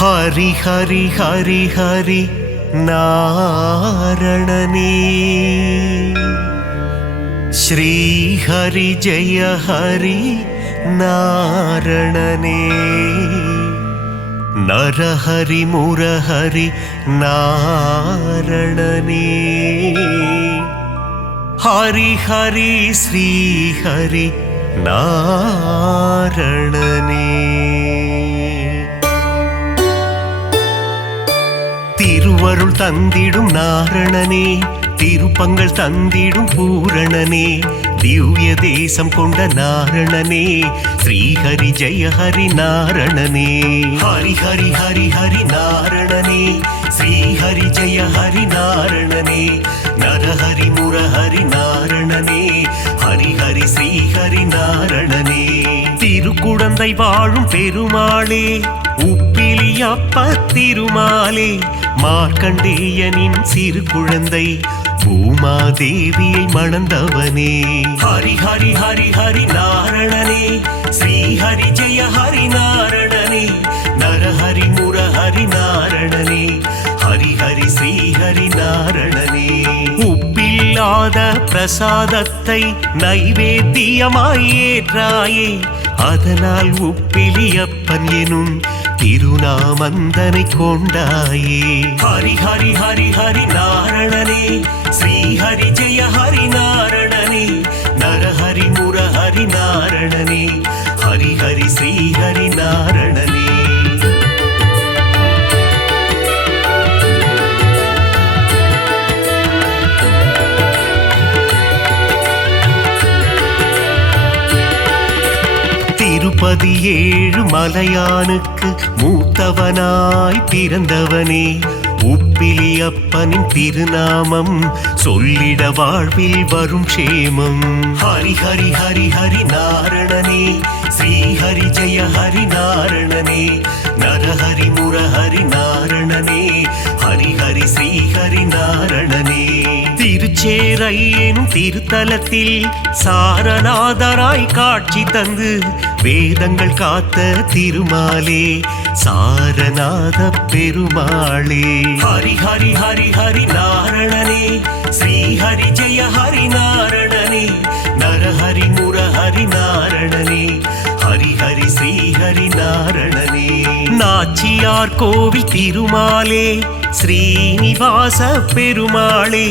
ஹரி ஹரி ஹரி ஹரி நாரணனே ஸ்ரீ ஹரி ஜெய ஹரி நாரணனே நரஹரி முரஹரி நாரணனே ஹரி ஹரி ஸ்ரீ ஹரி நாரணனே திருவருள் தந்திடும் நாரணனே திருப்பங்கள் தந்திடும் பூரணனே திவ்ய தேசம் கொண்ட நாரணனே ஸ்ரீஹரி ஜெய ஹரி நாரணனே ஹரி ஹரி ஹரி ஹரி நாரணனே ஸ்ரீஹரி ஜெய ஹரி நாரணனே நரஹரி முரஹரி நாரணனே ஹரி ஹரி ஸ்ரீஹரி நாரணனே திருக்குடந்தை வாழும் பெருமாளே உப்பிலியப்ப திருமாலே மார்க்கண்டேயனின் சிறு குழந்தை பூமாதேவியை மணந்தவனே ஹரி ஹரி ஹரி ஹரி நாரணனே ஸ்ரீஹரி ஜெய ஹரி நாரணனே நரஹரி முரஹரி நாரணனே ஹரி ஹரி ஸ்ரீஹரி நாரணனே உப்பில்லாத பிரசாதத்தை நைவேத்தியமாய் ஏற்றாயே அதனால் உப்பிலியப்பன் எனும் திருநாமந்தனை கொண்டாயே ஹரி ஹரி ஹரி ஹரி நாரணனே ஸ்ரீஹரி ஜெய ஹரி நாரணனே நரஹரி முரஹரி நாரணனே ஹரி ஹரி ஸ்ரீஹரி நாரணனே திருப்பதி ஏழு மலையானுக்கு மூத்தவனாய் பிறந்தவனே உப்பிலியப்பனின் திருநாமம் சொல்லிட வாழ்வில் வரும் க்ஷேமம் ஹரி ஹரி ஹரி ஹரி நாரணனே ஸ்ரீஹரி ஜெய ஹரி நாரணனே நரஹரி முரஹரி நாரணனே ஹரி ஹரி ஸ்ரீஹரி நாரணனே திருச்சேரை எனும் திருத்தலத்தில் சாரநாதராய் காட்சி தந்து வேதங்கள் காத்த திருமாலே சாரநாத பெருமாளே ஹரி ஹரி ஹரி ஹரி நாரணனே ஸ்ரீஹரி ஜெய ஹரி நாரணனே நரஹரி முரஹரி நாரணனே ஹரி ஹரி ஸ்ரீஹரி நாரணனே நாச்சியார் கோவில் திருமாலே ஸ்ரீனிவாச பெருமாளே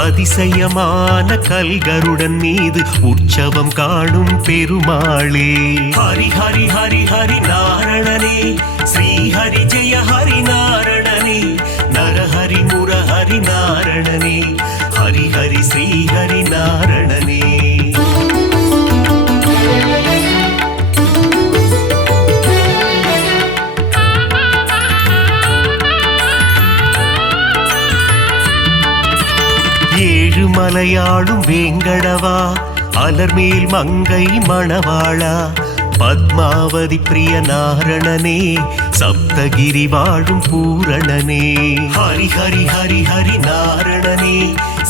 அதிசயமான கல்கருடன் மீது உற்சவம் காணும் பெருமாளே ஹரி ஹரி ஹரி ஹரி நாரணனே ஸ்ரீஹரி ஜெய ஹரி நாரணனே நரஹரி முரஹரி நாரணனே ஹரி ஹரி ஸ்ரீஹரி நாரணனே ஏழு மலையாளும் வேங்கடவா அலர்மேல் மங்கை மணவாளா பத்மாவதி பிரிய நாரணனே சப்தகிரி வாழும் பூரணனே ஹரி ஹரி ஹரி ஹரி நாரணனே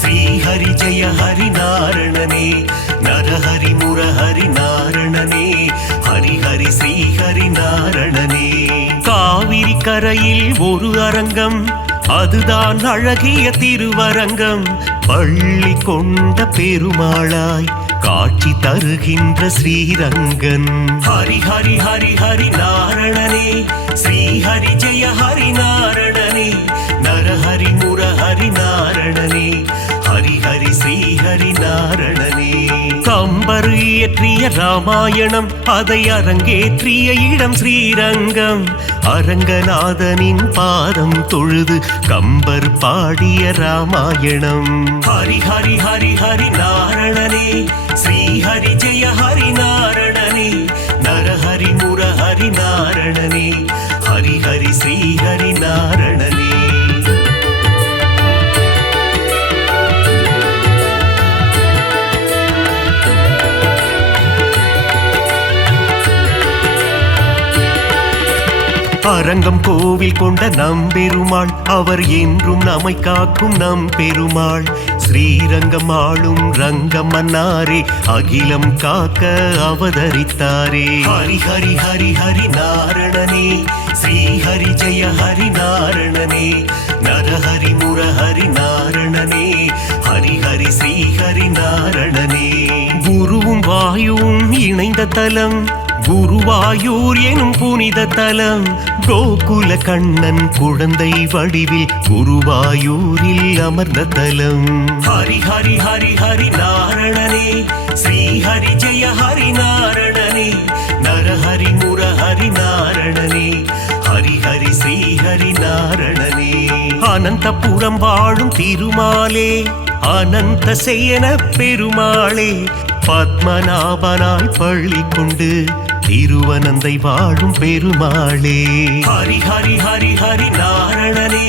ஸ்ரீஹரி ஜெய ஹரி நாரணனே நரஹரி முரஹரி நாரணனே ஹரி ஹரி ஸ்ரீஹரி நாரணனே காவிரி கரையில் ஒரு அரங்கம் அதுதான் அழகிய திருவரங்கம் பள்ளி கொண்ட பெருமாளாய் காட்சி தருகின்ற ஸ்ரீரங்கன் ஹரி ஹரி ஹரி ஹரி நாரணனே ஸ்ரீஹரி ஜெய ஹரி நாரணனே நரஹரி முரஹரி நாரணனே ஹரி ஹரி ஸ்ரீஹரி நாரணனே கம்பர் இயற்றிய ராமாயணம் அதை அரங்கேற்றிய இடம் ஸ்ரீரங்கம் அரங்கநாதனின் பாதம் தொழுது கம்பர் பாடிய ராமாயணம் ஹரி ஹரி ஹரி ஹரி நாரணனே ஸ்ரீஹரி ஜெய ஹரி நாரணனே நரஹரி முரஹரி நாரணனே ஹரி ஹரி ஸ்ரீஹரி நாரணனே அரங்கம் கோவில் கொண்ட நம்பெருமாள் அவர் என்றும் நம்மை காக்கும் நம்பெருமாள் ஸ்ரீரங்கம் ஆளும் ரங்கம் மன்னாரே அகிலம் காக்க அவதரித்தாரே ஹரி ஹரி ஹரி ஹரி நாரணனே ஸ்ரீஹரி ஜெய ஹரி நாரணனே நரஹரி முரஹரி நாரணனே ஹரி ஹரி ஸ்ரீஹரி நாரணனே குருவும் வாயுவும் இணைந்த தலம் குருவாயூர் எனும் புனித தலம் கோகுல கண்ணன் குழந்தை வடிவில் குருவாயூரில் அமர்ந்த தலம் ஹரி ஹரி ஹரி ஹரி நாரணனே ஸ்ரீஹரி ஜெய ஹரி நாரணனே நரஹரி முரஹரி நாரணனே ஹரி ஹரி ஸ்ரீஹரி நாரணனே அனந்தபுரம் வாழும் திருமாலே அனந்த சேன பெருமாளே பத்மநாபனாய் பள்ளி கொண்டு திருவனந்தை வாழும் பெருமாளே ஹரி ஹரி ஹரி ஹரி நாரணனே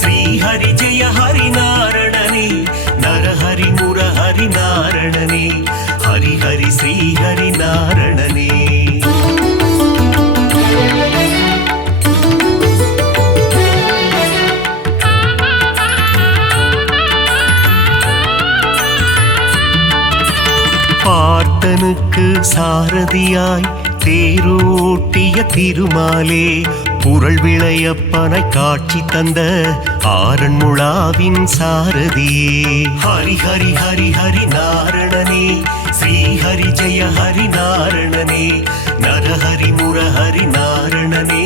ஸ்ரீஹரி ஜெய ஹரி நாரணனே நரஹரி முரஹரி நாரணனே ஹரி ஹரி ஸ்ரீஹரி நாரணனே பார்த்தனுக்கு சாரதியாய் தேரோட்டிய திருமாலே புரள் விளையப்பனை காட்சி தந்த ஆரண்முழாவின் சாரதியே ஹரி ஹரி ஹரி ஹரி நாரணனே ஸ்ரீஹரி ஜெய ஹரி நாரணனே நரஹரி முரஹரி நாரணனே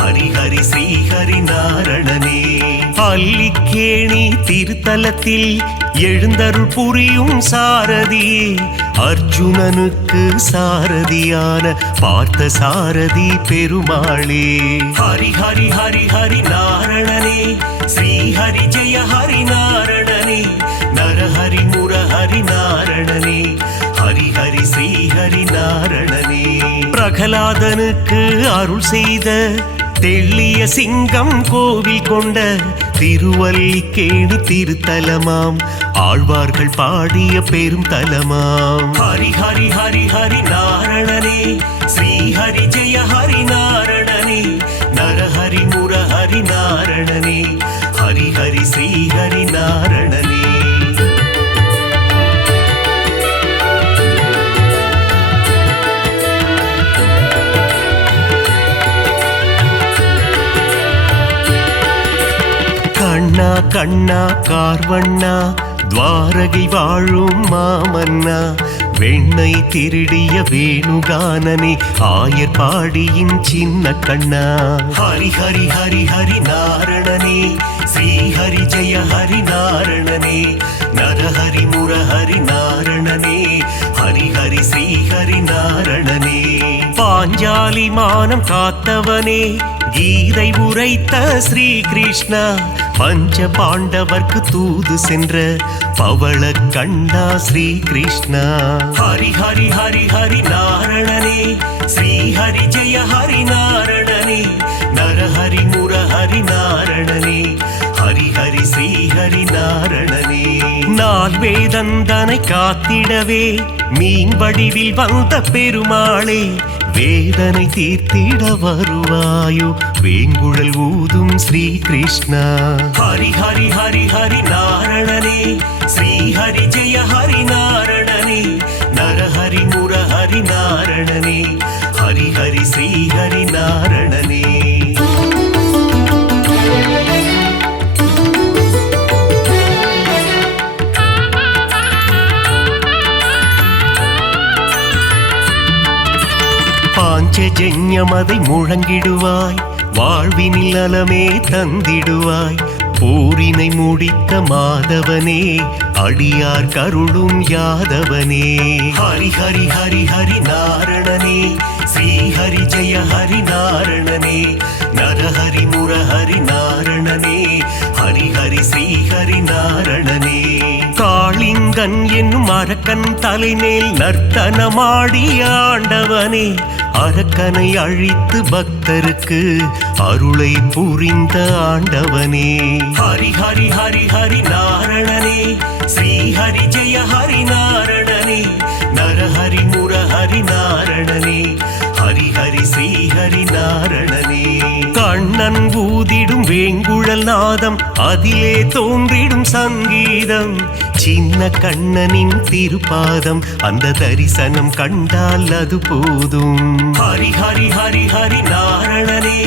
ஹரி ஹரி ஸ்ரீஹரி நாரணனே பள்ளிக்கேணி திருத்தலத்தில் எழுந்தருள் புரியும் சாரதியே அர்ஜுனனுக்கு சாரதியான பார்த்த சாரதி பெருமாளே ஹரி ஹரி ஹரி ஹரி நாரணனே ஸ்ரீஹரி ஜெய ஹரி நாரணனே நரஹரி முரஹரி நாரணனே ஹரி ஹரி ஸ்ரீஹரி நாரணனே பிரகலாதனுக்கு அருள் செய்த தெள்ளிய சிங்கம் கோவில் கொண்ட திருவல்லிக்கேணி திருத்தலமாம் ஆழ்வார்கள் பாடிய பெரும் தலமாம் ஹரி ஹரி ஹரி ஹரி நாரணனே ஸ்ரீஹரி ஜெய ஹரி நாரணனே நரஹரி முரஹரி நாரணனே ஹரி ஹரி ஸ்ரீஹரி நாரணனே கண்ணா கண்ணா கார்வண்ணா துவாரகை வாழும் மாமன்னா வெண்ணை திருடிய வேணுகானனே ஆயர் பாடியின் சின்ன கண்ணா ஹரி ஹரி ஹரி ஹரி நாரணனே ஸ்ரீஹரி ஜெய ஹரி நாரணனே நரஹரி முரஹரி நாரணனே ஹரி ஹரி ஸ்ரீஹரி நாரணனே பாஞ்சாலி மானம் காத்தவனே கீதை உரைத்த ஸ்ரீ கிருஷ்ணா பஞ்ச பாண்டவர்க்கு தூது சென்ற பவள கண்ணா ஸ்ரீ கிருஷ்ணா ஹரி ஹரி ஹரி ஹரி நாரணனே ஸ்ரீஹரி ஜெய ஹரி நாரணனே நரஹரி முரஹரி நாரணனே ஹரி ஹரி ஸ்ரீஹரி நாரணனே நால் வேதந்தனை காத்திடவே மீன் வடிவில் வந்த பெருமாளே வேதனை தீர்த்திட வருவாயோ வேங்குழல் ஊதும் ஸ்ரீ கிருஷ்ணா ஹரி ஹரி ஹரி ஹரி நாரணனே ஸ்ரீஹரி ஜெய ஹரி நாரணனே நரஹரி முரஹரி நாரணனே ஹரி ஹரி ஸ்ரீஹரி நாரணனே பாஞ்சஜன்யமதை முழங்கிடுவாய் வாழ்வினில் நலமே தந்திடுவாய் போரினை முடித்த மாதவனே அடியார் கருளும் யாதவனே ஹரி ஹரி ஹரி ஹரி நாரணனே ஸ்ரீஹரி ஜெய ஹரி நாரணனே நரஹரி முரஹரி நாரணனே ஹரி ஹரி ஸ்ரீஹரி நாரணனே காளிங்கன் என்னும் அரக்கன் தலைமேல் நர்த்தனமாடிய ஆண்டவனே அரக்கனை அழித்து பக்தருக்கு அருளை புரிந்த ஆண்டவனே ஹரி ஹரி ஹரி ஹரி நாரணனே ஸ்ரீஹரி ஜெய ஹரி நாரணனே நரஹரி முரஹரி நாரணனே ஹரி ஹரி ஸ்ரீஹரி நாரணனே கண்ணன் ஊதிடும் வேங்குழல் நாதம் அதிலே தோன்றிடும் சங்கீதம் சின்ன கண்ணனின் திருப்பாதம் அந்த தரிசனம் கண்டால் அது போதும் ஹரி ஹரி ஹரி ஹரி நாரணனே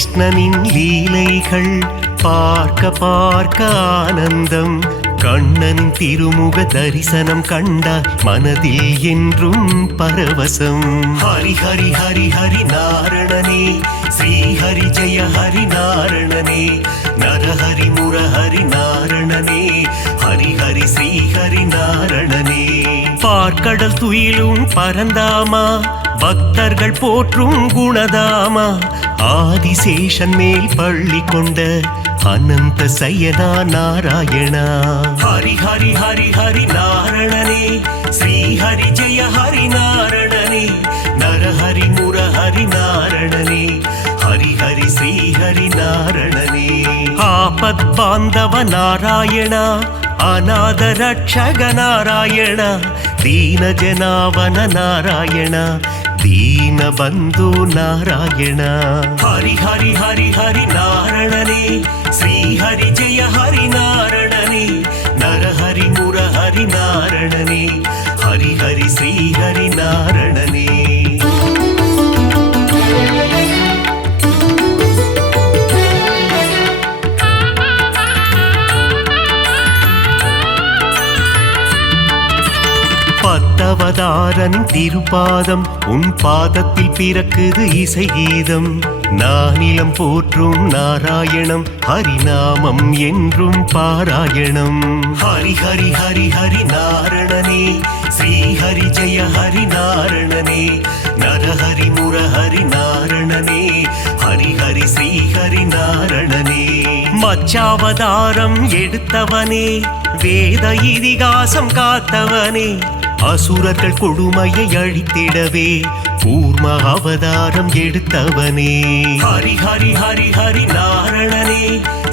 கிருஷ்ணனின் லீலைகள் பார்க்க பார்க்க ஆனந்தம். கண்ணனின் திருமுக தரிசனம் கண்டால் மனதில் என்றும் பரவசம். ஹரி ஹரி ஹரி ஹரி நாரணனே, ஸ்ரீ ஹரி ஜெய ஹரி நாரணனே, நரஹரி முரஹரி நாரணனே, ஹரி ஹரி ஸ்ரீ ஹரி நாரணனே. பார்க்கடல் துயிலும் பரந்தாமா, பக்தர்கள் போற்றும் குணதாமா, ஆதிசேஷன் மேல் பள்ளி கொண்ட அனந்த சயனா நாராயணா. ஹரி ஹரி ஹரி ஹரி நாரணனே, ஸ்ரீ ஹரி ஜெய ஹரி நாரணனே, நரஹரி முரஹரி நாரணனே, ஹரி ஹரி ஸ்ரீ ஹரி நாரணனே. ஆபத் பாந்தவ நாராயணா, அநாத ரட்சக நாராயணா, தீன ஜனாவன நாராயணா, தீன பந்து நாராயண. ஹரி ஹரி ஹரி ஹரி நாரணனே, ஸ்ரீ ஹரி ஜெய ஹரி நாரணனே, நரஹரி முரஹரி நாரணனே, ஹரி ஹரி ஸ்ரீ ஹரி நாரணனே. பத்தவதாரனின் திருப்பாதம், உன் பாதத்தில் பிறக்குது இசை கீதம். நானிலம் போற்றும் நாராயணம், ஹரிநாமம் என்றும் பாராயணம். ஹரி ஹரி ஹரி ஹரி நாரணனே, ஸ்ரீ ஹரி ஜெய ஹரி நாரணனே, நரஹரி முரஹரி நாரணனே, ஹரி ஹரி ஸ்ரீ ஹரி நாரணனே. மச்சாவதாரம் எடுத்தவனே, வேத இதிகாசம் காத்தவனே, அசுரர்கள் கொடுமையை அழித்திடவே கூர்ம அவதாரம் எடுத்தவனே. ஹரி ஹரி ஹரி ஹரி நாரணனே,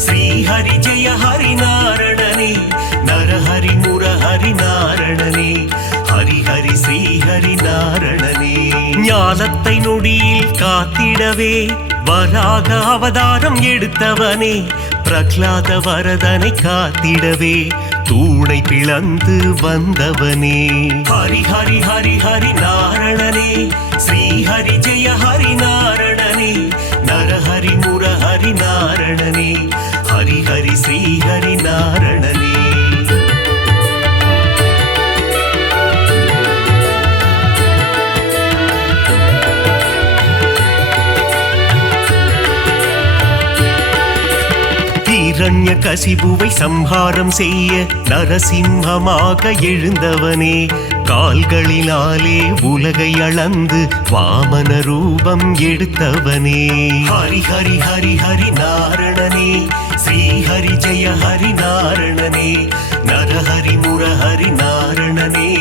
ஸ்ரீ ஹரி ஜெய ஹரி நாரணனே, நரஹரி முரஹரி நாரணனே, ஹரி ஹரி ஸ்ரீ ஹரி நாரணனே. ஞானத்தை நொடியில் காத்திடவே வராக அவதாரம் எடுத்தவனே, பிரகலாத வரதனை காத்திடவே தூணை பிளந்து வந்தவனே. ஹரி ஹரி ஹரி ஹரி நாரணனே, ஸ்ரீ ஹரி ஜெய ஹரி நாரணனே, நரஹரி முரஹரி நாரணனே, ஹரி ஹரி ஸ்ரீ ஹரி நாரணனே. இரண்ய கசிபுவை சம்ஹாரம் செய்ய நரசிம்மமாக எழுந்தவனே, கால்களினாலே உலகை அளந்து வாமன ரூபம் எடுத்தவனே. ஹரி ஹரி ஹரி ஹரி நாரணனே, ஸ்ரீ ஹரி ஜெய ஹரி நாரணனே, நரஹரி முரஹரி நாரணனே,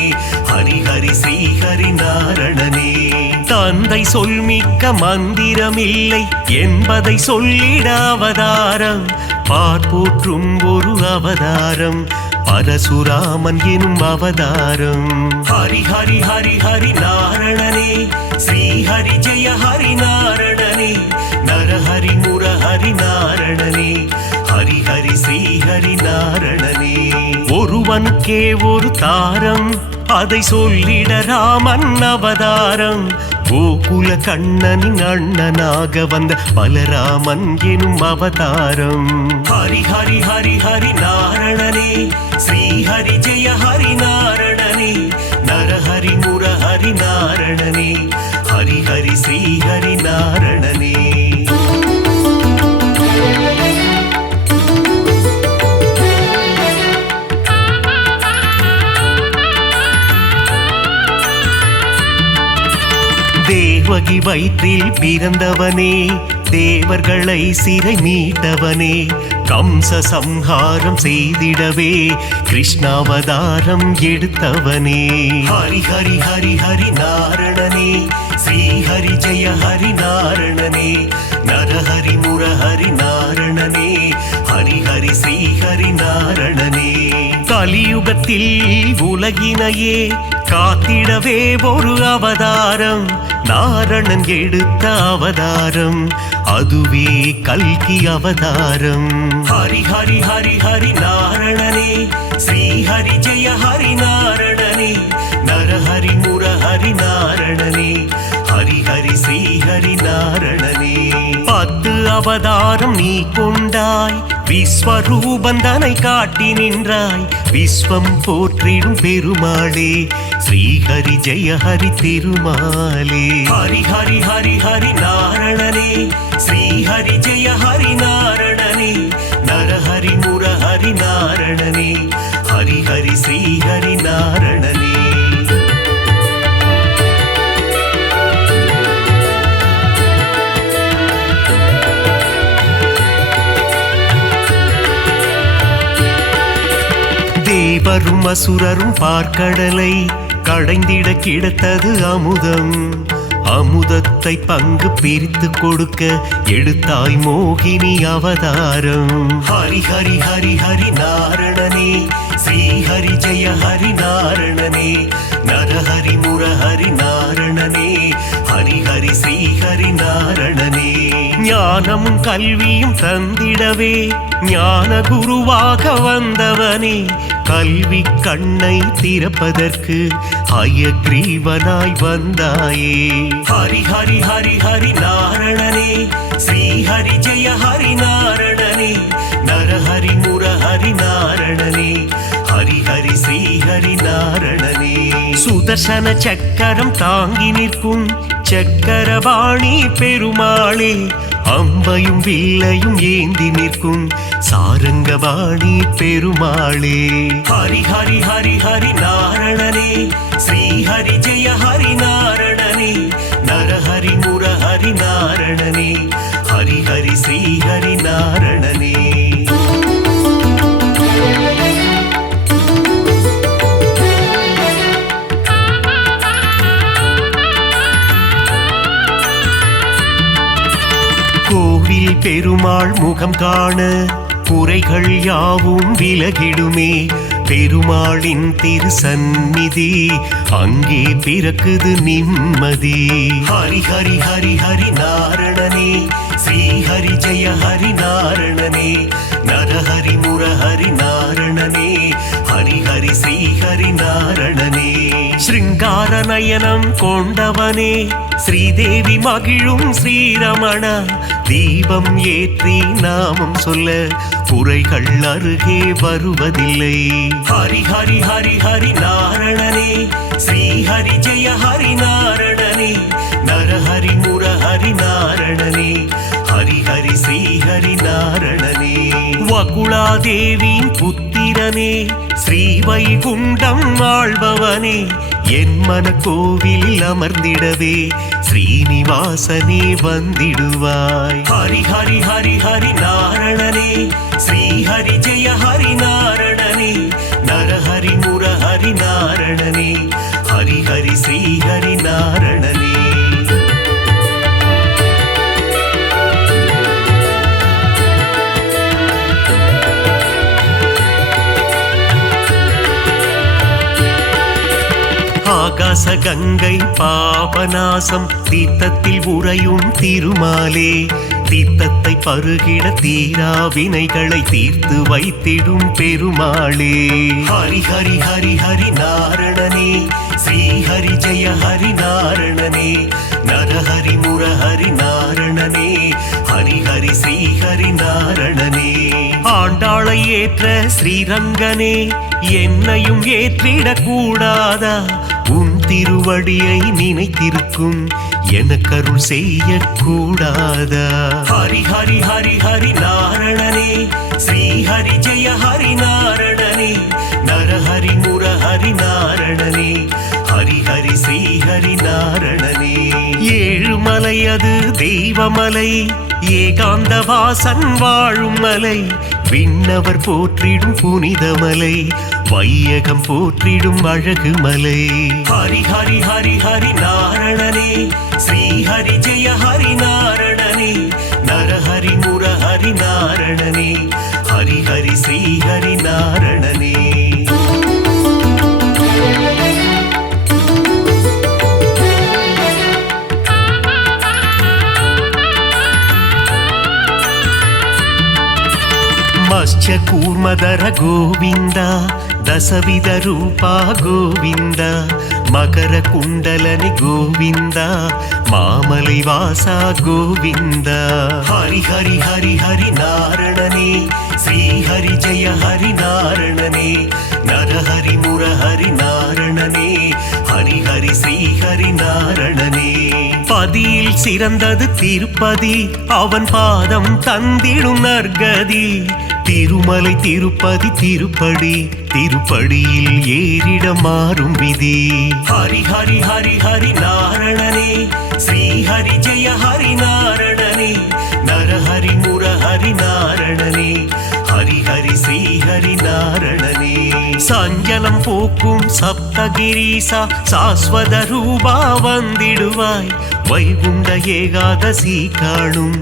ஹரி ஹரி ஸ்ரீ ஹரி நாரணனே. தந்தை சொல்மிக்க மந்திரமில்லை என்பதை சொல்லிட அவதாரம், பார்ப்போற்றும் ஒரு அவதாரம், பரசுராமன் எனும் அவதாரம். ஹரி ஹரி ஹரி ஹரி நாரணனே, ஸ்ரீ ஹரி ஜெய ஹரி நாரணனே, நரஹரி முரஹரி நாரணனே, ஹரி ஹரி ஸ்ரீ ஹரி நாரணனே. ஒருவனுக்கே ஒரு தாரம், அதை சொல்லிட ராமன் அவதாரம், கோகுல கண்ணனின் அண்ணனாக வந்த பலராமன் எனும் அவதாரம். ஹரி ஹரி ஹரி ஹரி நாரணனே, ஸ்ரீ ஹரி ஜெய ஹரி நாரணனே, நரஹரி முரஹரி நாரணனே, ஹரி ஹரி ஸ்ரீ ஹரி நாரணனே. தேவகி வயிற்றில் பிறந்தவனே, தேவர்களை சிறை மீட்டவனே, கம்ச சம்ஹாரம் செய்திடவே கிருஷ்ணாவதாரம் எடுத்தவனே. ஹரி ஹரி ஹரி ஹரி நாரணனே, ஸ்ரீ ஹரி ஜெய ஹரி நாரணனே, நரஹரி முரஹரி நாரணனே, ஹரி ஹரி ஸ்ரீ ஹரி நாரணனே. கலியுகத்தில் உலகினையே காத்திடவே ஒரு அவதாரம், நாரணன் எடுத்த அவதாரம், அதுவே கல்கி அவதாரம். ஹரி ஹரி ஹரி ஹரி நாரணனே, ஸ்ரீ ஹரி ஜெய ஹரி நாரணனே, நரஹரி முரஹரி நாரணனே, ஹரி ஹரி ஸ்ரீ ஹரி நாரணனே. 10 அவதாரம் நீ கொண்டாய், விஸ்வரூபந்தனை காட்டி நின்றாய். விஸ்வம் போற்றிடும் பெருமாளே, ஸ்ரீஹரி ஜெய ஹரி திருமாலே. ஹரி ஹரி ஹரி ஹரி நாரணனே, ஸ்ரீஹரி ஜெய ஹரி நாரணனே. நரஹரி முரஹரி நாரணனே, ஹரி ஹரி ஸ்ரீஹரி நாரணனே. தேவரும் அசுரரும் பார்க்கடலை கடைந்திட கிடைத்தது அமுதம். அமுதத்தை பங்கு பிரித்து கொடுக்க எடுத்தாய் மோகினி அவதாரம். ஹரி ஹரி ஹரி ஹரி நாரணனே, ஸ்ரீஹரி ஜெய ஹரி நாரணனே. நரஹரி முரஹரி நாரணனே, ஹரி ஹரி ஸ்ரீஹரி நாரணனே. ஞானமும் கல்வியும் தந்திடவே ஞான குருவாக வந்தவனே, கல்வி கண்ணை திறப்பதற்கு ஹயக்ரீவனாய் வந்தாயே. ஹரி ஹரி ஹரி ஹரி நாரணனே, ஸ்ரீஹரி ஜெய ஹரி நாரணனே. நரஹரி முரஹரி நாரணனே, ஹரி ஹரி ஸ்ரீஹரி நாரணனே. சுதர்சன சக்கரம் தாங்கி நிற்கும் சக்கரபாணி பெருமாளே, அம்பையும் வில்லையும் ஏந்தி நிற்கும் சாரங்கபாணி பெருமாளே. ஹரி ஹரி ஹரி ஹரி நாரணனே, ஸ்ரீஹரி ஜெய ஹரி நாரணனே. நரஹரி முரஹரி நாரணனே, ஹரி ஹரி ஸ்ரீஹரி நாரணனே. கோவில் பெருமாள் முகம் காண குறைகள் யாவும் விலகிடுமே. பெருமாளின் திருசந்நிதி அங்கே பிறக்குது நிம்மதி. ஹரி ஹரி ஹரி ஹரி நாரணனே, ஸ்ரீஹரி ஜெய ஹரி நாரணனே. நரஹரி முரஹரி நாரணனே, ஹரி ஹரி ஸ்ரீஹரி நாரணனே. ஸ்ருங்கார நயனம் கொண்டவனே, ஸ்ரீதேவி மகிழும் ஸ்ரீரமண. தீபம் ஏற்றி நாமம் சொல்ல குறைகள் அருகே வருவதில்லை. ஹரி ஹரி ஹரி ஹரி நாரணனே, ஸ்ரீஹரி ஜெய ஹரி நாரணனே. நரஹரி முரஹரி நாரணனே, ஹரி ஹரி ஸ்ரீஹரி நாரணனே. வகுளாதேவியின் புத்திரனே, ஸ்ரீ வைகுண்டம் ஆள்பவனே. என் மன கோவிலில் அமர்ந்திடவே ஸ்ரீனிவாசனே வந்திடுவாய். ஹரி ஹரி ஹரி ஹரி நாரணனே, ஸ்ரீஹரி ஜெய ஹரி நாரணனே. நரஹரி முரஹரி நாரணனே, ஹரி ஹரி ஸ்ரீஹரி நாரணனே. ஆகாச கங்கை பாபநாசம் தீர்த்தத்தில் உறையும் திருமாலே. தீர்த்தத்தை பருகிட தீரா வினைகளை தீர்த்து வைத்திடும் பெருமாளே. ஹரி ஹரி ஹரி ஹரி நாரணனே, ஸ்ரீஹரி ஜெய ஹரி நாரணனே. நரஹரி முரஹரி நாரணனே, ஹரி ஹரி ஸ்ரீஹரி நாரணனே. ஆண்டாளை ஏற்ற ஸ்ரீரங்கனே, என்னையும் ஏற்றிடக் கூடாதா? உன் திருவடியை நினைத்திருக்கும் எனக்கருள் செய்யக்கூடாதா? ஹரி ஹரி ஹரி ஹரி நாரணனே, ஸ்ரீஹரி ஜெய ஹரி நாரணனே. நரஹரி முரஹரி நாரணனே, ஹரி ஹரி ஸ்ரீஹரி நாரணனே. ஏழுமலை அது தெய்வமலை, ஏகாந்த வாசன் வாழும் மலை. விண்ணவர் போற்றிடும் புனிதமலை, வையகம் போற்றிடும் அழகு மலை. ஹரி ஹரி ஹரி ஹரி நாரணனே, ஸ்ரீஹரி ஜெய ஹரி நாரணனே. நரஹரி முரஹரி நாரணனே, ஹரி ஹரி ஸ்ரீஹரி நாரணனே. ಪಂಚಕೂರ್ಮದರ ಗೋವಿಂದ ದಸವಿಧ ರೂಪ ಗೋವಿಂದ ಮಕರ ಕುಂಡಲನಿ ಗೋವಿಂದ ಮಾಮಲೈ ವಾಸ ಗೋವಿಂದ ಹರಿ ಹರಿ ಹರಿ ಹರಿ ನಾರಣನೇ ಶ್ರೀ ಹರಿ ಜಯ ಹರಿ ನಾರಣನೇ ನರಹರಿ ಮುರಹರಿ நாரணனே ஹரி ஹரி ஸ்ரீ ஹரி நாரணனே பதியில் சிறந்தது திருப்பதி அவன் பாதம் தந்திடும் நற்கதி திருமலை திருப்பதி திருப்படி திருப்படியில் ஏறிட மாறும் விதி ஹரி ஹரி ஹரி ஹரி நாரணனே ஸ்ரீ ஹரி ஜெய ஹரி நாரணனே நரஹரி முரஹரி நாரணனே ஹரி ஹரி ஸ்ரீ ஹரி நாரணனே சஞ்சலம் போக்கும் சப்தகிரீசா சாஸ்வத ரூபா வந்திடுவாய் வைகுண்ட ஏகாதசி காணும்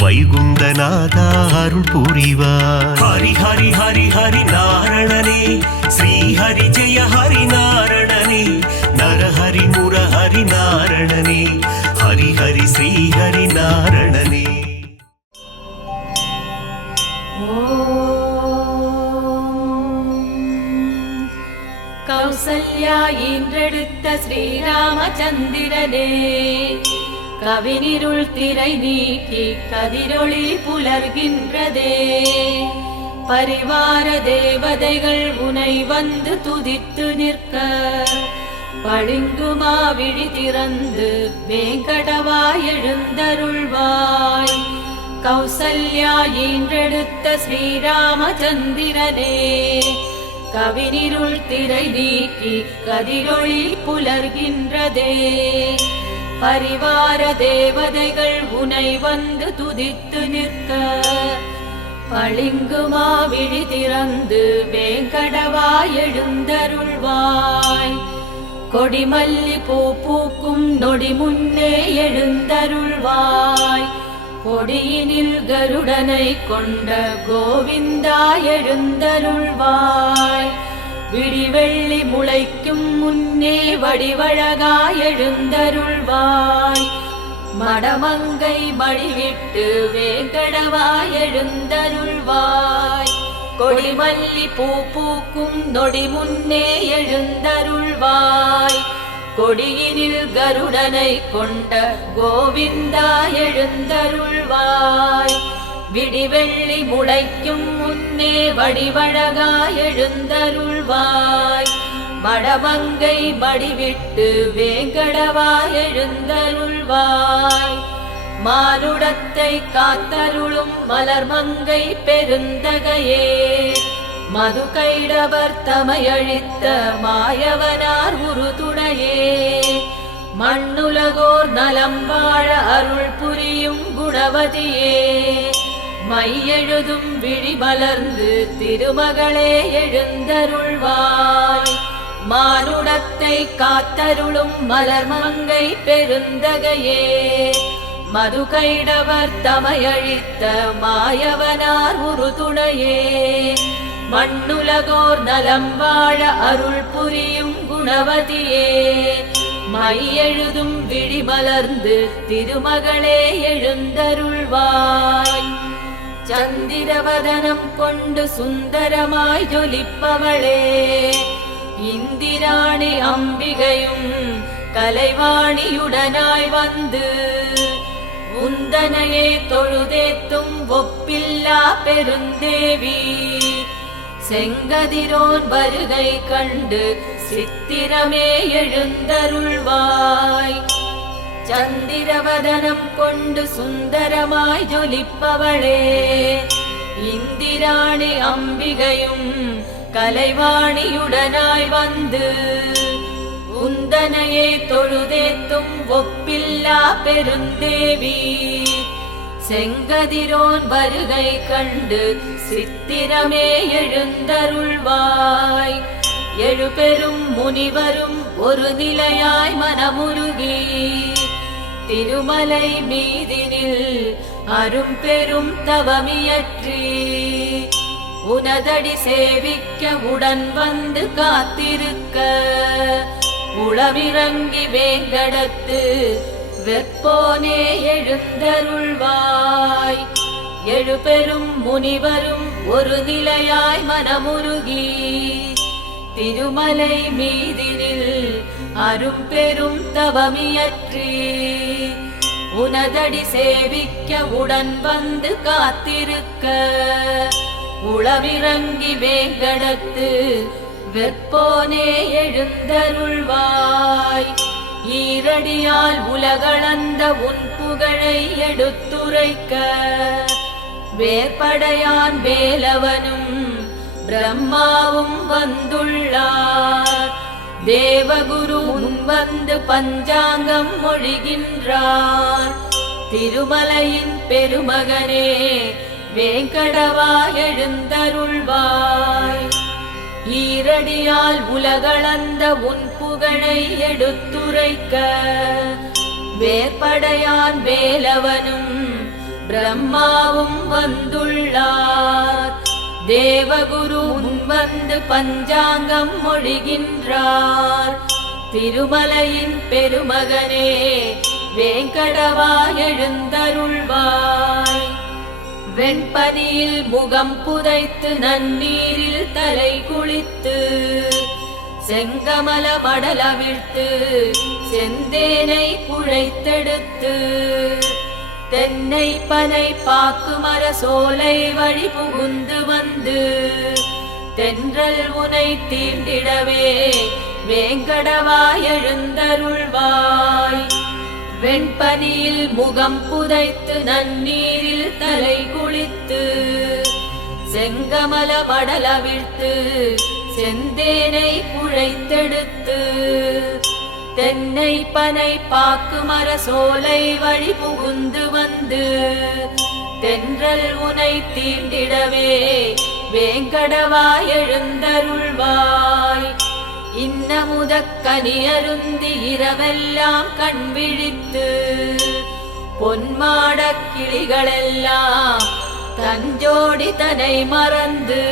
வைகுண்டநாதா அருள் புரிவாய் ஹரி ஹரி ஹரி ஹரி நாரணனே ஸ்ரீ ஹரி ஜெய ஹரி நாரணனே நரஹரி முரஹரி நாரணனே ஹரி ஹரி ஸ்ரீ ஹரி நாரணனே கௌசல்யா ஈன்றெடுத்த ஸ்ரீராமச்சந்திரனே கவினிருள் திரை நீக்கி கதிரொளி புலர்கின்றதே பரிவார தேவதைகள் உனை வந்து துதித்து நிற்க பளிங்குமா விழி திறந்து வேங்கடவாய் எழுந்தருள்வாய் கௌசல்யா ஈன்றெடுத்த ஸ்ரீராமச்சந்திரனே கவினிருள் திரை நீக்கி கதிரொளி புலர்கின்றதே பரிவார தேவதைகள் உனை வந்து துதித்து நிற்க பளிங்குமா விழி திறந்து வேங்கடவாய் எழுந்தருள்வாய் கொடிமல்லி பூ பூக்கும் நொடி முன்னே எழுந்தருள்வாய் கொடியினில் கருடனை கொண்ட கோவிந்தா எழுந்தருள்வாய் விடிவெள்ளி முளைக்கும் முன்னே வடிவழகாய் எழுந்தருள்வாய் மடமங்கை மடிவிட்டு வேங்கடவாய் எழுந்தருள்வாய் கொடிமல்லி பூ பூக்கும் நொடி முன்னே எழுந்தருள்வாய் கொடியினில் கருடனை கொண்ட கோவிந்தா எழுந்தருள்வாய் விடிவெள்ளி முளைக்கும் முன்னே வடிவழகாய் எழுந்தருள்வாய் மடமங்கை மடிவிட்டு வேங்கடவாய் எழுந்தருள்வாய் மானுடத்தை காத்தருளும் மலர்மங்கை பெருந்தகையே மது கைடவர் தமையழித்த மாயவனார் உறுதுணையே மண்ணுலகோர் நலம் வாழ அருள் புரியும் குணவதியே மையெழுதும் விழி மலர்ந்து திருமகளே எழுந்தருள்வாய் மானுடத்தை காத்தருளும் மலர்மங்கை பெருந்தகையே மது கைடவர் தமையழித்த மாயவனார் உறுதுணையே மண்ணுலகோர் நலம் வாழ அருள் புரியும் குணவதியே மையெழுதும் விழி மலர்ந்து திருமகளே எழுந்தருள்வாய் சந்திரவதனம் கொண்டு சுந்தரமாய் ஜொலிப்பவளே இந்திராணி அம்பிகையும் கலைவாணியுடனாய் வந்து உந்தனையே தொழுதேத்தும் ஒப்பில்லா பெருந்தேவி செங்கதிரோன் வருகை கண்டு சித்திரமே எழுந்தருள்வாய் சந்திரவதனம் கொண்டு சுந்தரமாய் ஜொலிப்பவளே இந்திராணி அம்பிகையும் கலைவாணியுடனாய் வந்து உந்தனையே தொழுதேத்தும் ஒப்பில்லா பெருந்தேவி செங்கதிரோன் வருகை கண்டு சித்திரமே எழுந்தருள்வாய் எழுபெரும் முனிவரும் ஒரு நிலையாய் மனமுருகி திருமலை மீதினில் அரும்பெரும் தவமியற்றி உனதடி சேவிக்க உடன் வந்து காத்திருக்க உளவிறங்கி வேங்கடத்து வெப்போனே எழுந்தருள்வாய் எழுபெரும் முனிவரும் ஒரு நிலையாய் மனமுருகி திருமலை மீதினில் அரும்பெரும் தவமியற்றி உனதடி சேவிக்க உடன் வந்து காத்திருக்க உளவிறங்கி வேங்கடத்து வெற்போனே எழுந்தருள்வாய். ஈரடியால் உலகளந்த உன் புகழை எடுத்துரைக்க வேற்படையான் வேலவனும் பிரம்மாவும் வந்துள்ளார். தேவகுரு முன் வந்து பஞ்சாங்கம் மொழிகின்றார். திருமலையின் பெருமகனே வேங்கடவா எழுந்தருள்வாய். ஈரடியால் உலகளந்த உன் புகழை எடுத்துரைக்க வேற்படையான் வேலவனும் பிரம்மாவும் வந்துள்ளார். தேவகுரு முன் வந்து பஞ்சாங்கம் மொழிகின்றார். திருமலையின் பெருமகனே வேங்கடவா எழுந்தருள்வாய். வெண்பனியில் முகம் புதைத்து நன்னீரில் தலை குளித்து செங்கமல மடலவிழ்த்து செந்தேனை குழைத்தெடுத்து தென்னை பனை பாக்கு மர சோலை வழி புகுந்து வந்து தென்றல் உனை தீண்டிடவே வேங்கடவா எழுந்தருள்வாய். வெண்பனியில் முகம் புதைத்து நன்னீரில் தலை குளித்து செங்கமல மடலவிழ்த்து செந்தேனை குழைத்தெடுத்து தென்னை பனை பாக்கு மர சோலை வழி புகுந்து வந்து தென்றல் உனை தீண்டிடவே வேங்கடவா எழுந்தருள்வாய். இன்னமுதக் கனியருந்தி இரவெல்லாம் கண் விழித்து பொன்மாடக் கிளிகளெல்லாம் தஞ்சோடி தனை மறந்து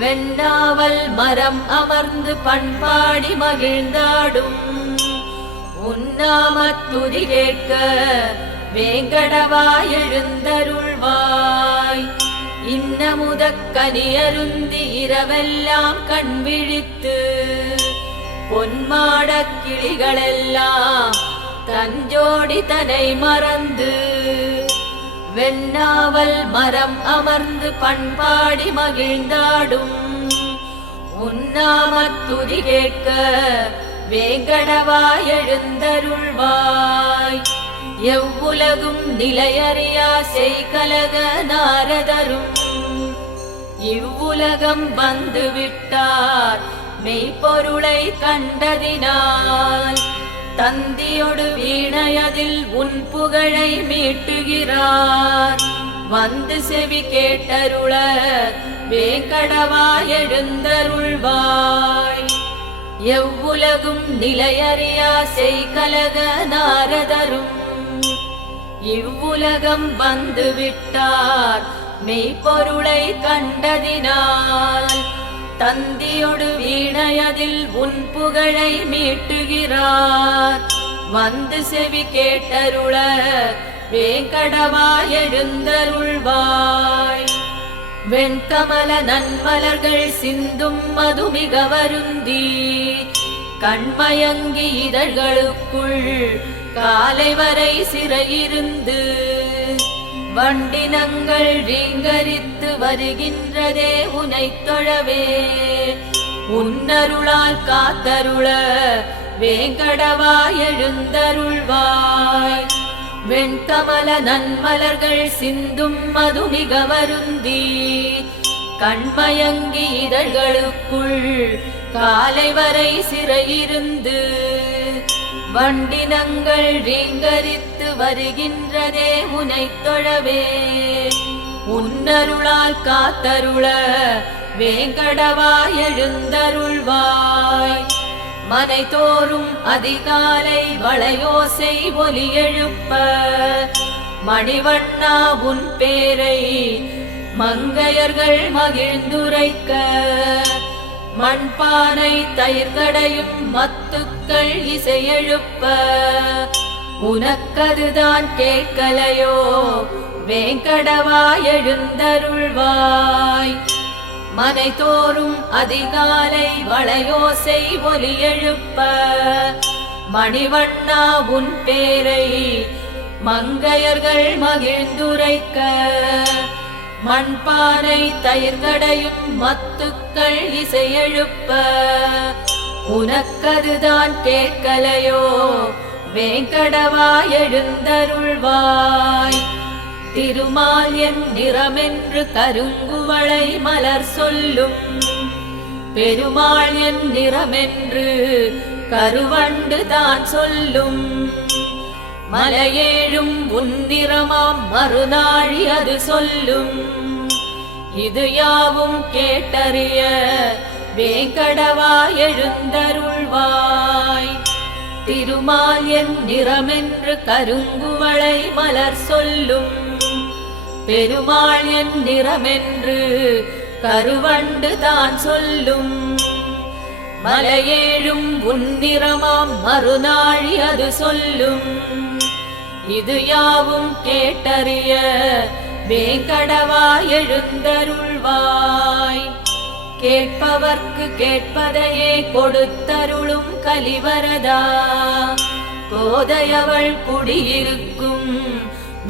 வெண்ணாவல் மரம் அமர்ந்து பண்பாடி மகிழ்ந்தாடும் உன்னாமத் துதி கேட்க வேங்கடவா எழுந்தருள்வாய். இன்னமுதக் கனியருந்தி இரவெல்லாம் கண் விழித்து பொன்மாடக் கிளிகளெல்லாம் தஞ்சோடி தனை மறந்து வெண்ணாவல் மரம் அமர்ந்து பண்பாடி மகிழ்ந்தாடும் உன்னாமத் துதி கேட்க வேங்கடவா எழுந்தருள்வாய். எவ்வுலகும் நிலையறியா செய்கலக நாரதரும் இவ்வுலகம் வந்து விட்டார் மெய்ப்பொருளை கண்டதினால் தந்தியொடு வீணையதில் உன் புகழை மீட்டுகிறார். வந்து செவி கேட்டருள வேங்கடவா எழுந்தருள்வாய். எவ்வுலகும் நிலையறியா செய்கலக நாரதரும் இவ்வுலகம் வந்து விட்டார் மெய்ப்பொருளை கண்டதினால் தந்தியொடு வீணையதில் உன் புகழை மீட்டுகிறார். வந்து செவி கேட்டருள வேங்கடவா எழுந்தருள்வாய். வெண்கமல நன்மலர்கள் சிந்தும் மதுமிக வருந்தி கண்மயங்கி இதழ்களுக்குள் காலை வரை சிறையிருந்து வண்டினங்கள் ரீங்கரித்து வருகின்றதே உனைத் தொழவே உன்னருளால் காத்தருள வேங்கடவா எழுந்தருள்வாய். வெண்கமல நன்மலர்கள் சிந்தும் மதுமிக வருந்தி கண்மயங்கி இதழ்களுக்குள் காலை வரை சிறையிருந்து வண்டினங்கள் ரீங்கரித்து வருகின்றதே உனைத் தொழவே உன்னருளால் காத்தருள வேங்கடவா எழுந்தருள்வாய். மனை தோறும் அதிகாலை வளையோசை ஒலி எழுப்ப மணிவண்ணா உன் பேரை மங்கையர்கள் மகிழ்ந்துரைக்க மண்பானை தயிர்கடையும் மத்துக்கள் இசையெழுப்ப உனக்கதுதான் கேட்கலையோ வேங்கடவா எழுந்தருள்வாய். மனை தோறும் அதிகாலை வளையோசை ஒலி எழுப்ப மணிவண்ணா உன் பேரை மங்கையர்கள் மகிழ்ந்துரைக்க மண்பானை தயிர்கடையும் மத்துக்கள் இசையெழுப்ப உனக்கதுதான் கேட்கலையோ வேங்கடவா எழுந்தருள்வாய். திருமால் என் நிறமென்று கருங்குவளை மலர் சொல்லும் பெருமாள் என் நிறமென்று கருவண்டு தான் சொல்லும். மலையேழும் உன்னிறமாம் மறுநாழி அது சொல்லும். இது யாவும் கேட்டறிய வேங்கடவா எழுந்தருள்வாய். திருமால் என் நிறமென்று கருங்குவளை மலர் சொல்லும் பெருமாள் என் நிறமென்று கருவண்டு தான் சொல்லும். மலையேழும் உன்னிறமாம் மறுநாழி அது சொல்லும். இது யாவும் கேட்டறிய வேங்கடவா எழுந்தருள்வாய். கேட்பவர்க்கு கேட்பதையே கொடுத்தருளும் கலிவரதா கோதையவள் குடியிருக்கும்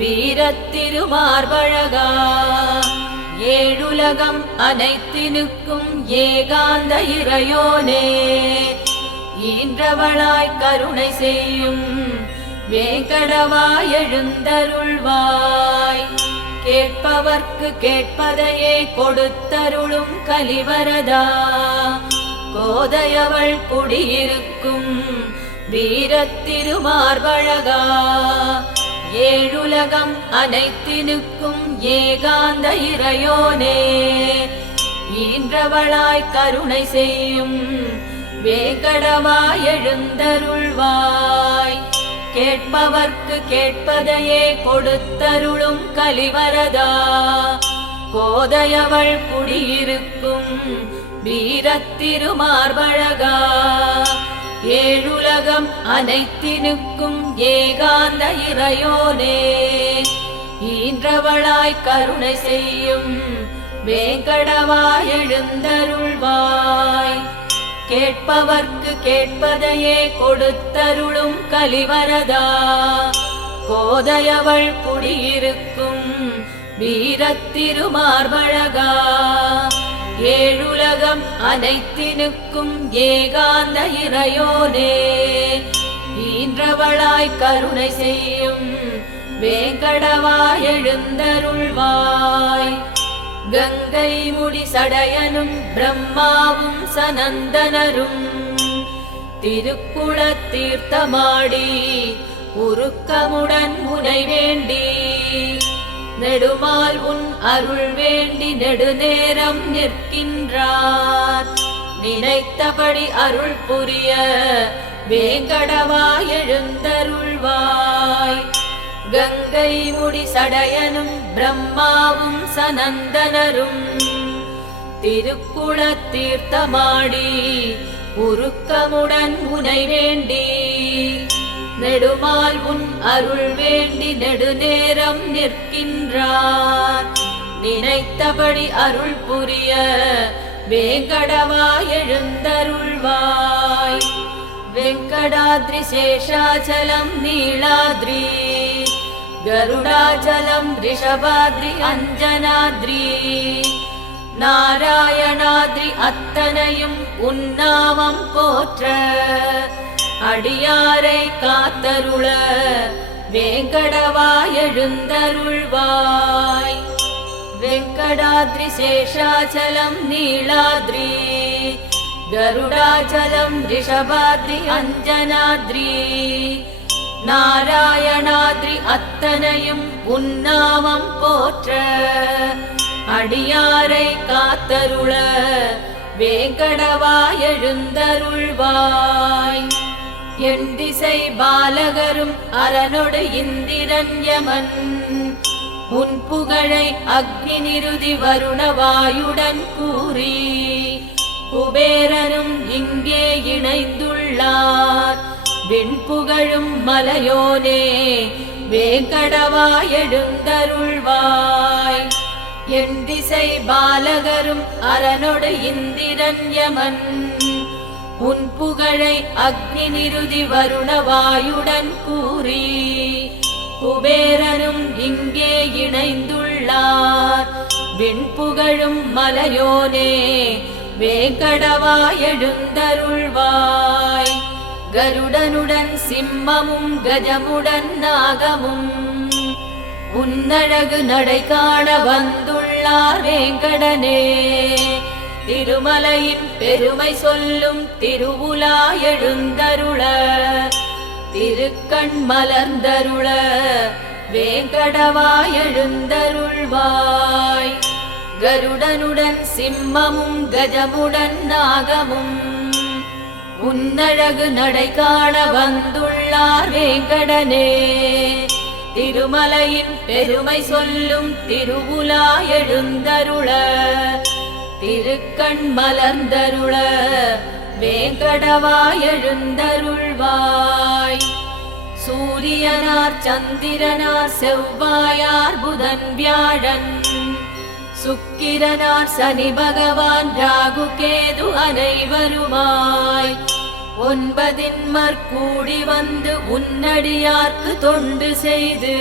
வீரத்திருமார்பழகா. ஏழுலகம் அனைத்தினுக்கும் ஏகாந்த இறையோனே ஈன்றவளாய் கருணை செய்யும் வேங்கடவா எழுந்தருள்வாய். கேட்பவர்க்கு கேட்பதையே கொடுத்தருளும் கலிவரதா கோதையவள் குடியிருக்கும் வீரத்திருமார்பழகா. ஏழுலகம் அனைத்தினுக்கும் ஏகாந்த இறையோனே ஈன்றவளாய் கருணை செய்யும் வேங்கடவா எழுந்தருள்வாய். கேட்பவர்க்கு கேட்பதையே கொடுத்தருளும் கலிவரதா கோதையவள் குடியிருக்கும் வீரத்திருமார்பழகா. ஏழுலகம் அனைத்தினுக்கும் ஏகாந்த இறையோனே ஈன்றவளாய் கருணை செய்யும் வேங்கடவா எழுந்தருள்வாய். கேட்பவர்க்கு கேட்பதையே கொடுத்தருளும் கலிவரதா கோதையவள் குடியிருக்கும் வீரத்திருமார்பழகா. ஏழுலகம் அனைத்தினுக்கும் ஏகாந்த இறையோனே ஈன்றவளாய் கருணை செய்யும் வேங்கடவா எழுந்தருள்வாய். கங்கை முடி சடையனும் பிரம்மாவும் சனந்தனரும் திருக்குளத் தீர்த்தமாடி உருக்கமுடன் முனை வேண்டி நெடுமால் உன் அருள் வேண்டி நெடுநேரம் நிற்கின்றார். நினைத்தபடி அருள் புரிய வேங்கடவா எழுந்தருள்வாய். கங்கை முடி சடையனும் பிரம்மாவும் சனந்தனரும் திருக்குளத் தீர்த்தமாடி உருக்கமுடன் முனை வேண்டி நெடுமால் உன் அருள் வேண்டி நெடுநேரம் நிற்கின்றார். நினைத்தபடி அருள் புரிய வேங்கடவா எழுந்தருள்வாய். வெங்கடாத்ரி சேஷாச்சலம் நீளாத்ரி கருடாச்சலம் ரிஷபாத்ரி அஞ்சனாத்ரி நாராயணாத்ரி அத்தனையும் உன்னாமம் போற்ற அடியாரை காத்தருள வேங்கடவா எழுந்தருள்வாய். வெங்கடாத்ரி சேஷாச்சலம் நீளாத்ரி கருடாச்சலம் ரிஷபாத்ரி அஞ்சனாத்ரி நாராயணாத்ரி அத்தனையும் உன்னாமம் போற்ற அடியாரை காத்தருள வேங்கடவா எழுந்தருள்வாய். என் திசை பாலகரும் அரனொடு இந்திரன் யமன் உன் புகழை அக்னி நிருதி வருணவாயுடன் கூறி குபேரனும் இங்கே இணைந்துள்ளார். விண்புகழும் மலையோனே வேங்கடவா எழுந்தருள்வாய். என் திசை பாலகரும் அரனொடு இந்திரன் யமன் உன் புகழை அக்னி நிருதி வருணவாயுடன் கூறி குபேரனும் இங்கே இணைந்துள்ளார். விண்புகழும் மலையோனே வேங்கடவா எழுந்தருள்வாய். கருடனுடன் சிம்மமும் கஜமுடன் நாகமும் உன்னழகு நடை காண வந்துள்ளார் வேங்கடனே. திருமலையின் பெருமை சொல்லும் திருவுலா எழுந்தருள திருக்கண் மலர்ந்தருள வேங்கடவா எழுந்தருள்வாய். கருடனுடன் சிம்மமும் கஜமுடன் நாகமும் உன்னழகு நடை காண வந்துள்ளார் வேங்கடனே. திருமலையின் பெருமை சொல்லும் திருவுலா எழுந்தருள திருக்கண் மலர்ந்தருள வேங்கடவா எழுந்தருள்வாய். சூரியனார் சந்திரனார் செவ்வாயார் புதன் வியாழன் சுக்கிரனார் சனி பகவான் ராகு கேது அனைவருமாய் 9 கூடி வந்து உன்னடியார்க்கு தொண்டு செய்து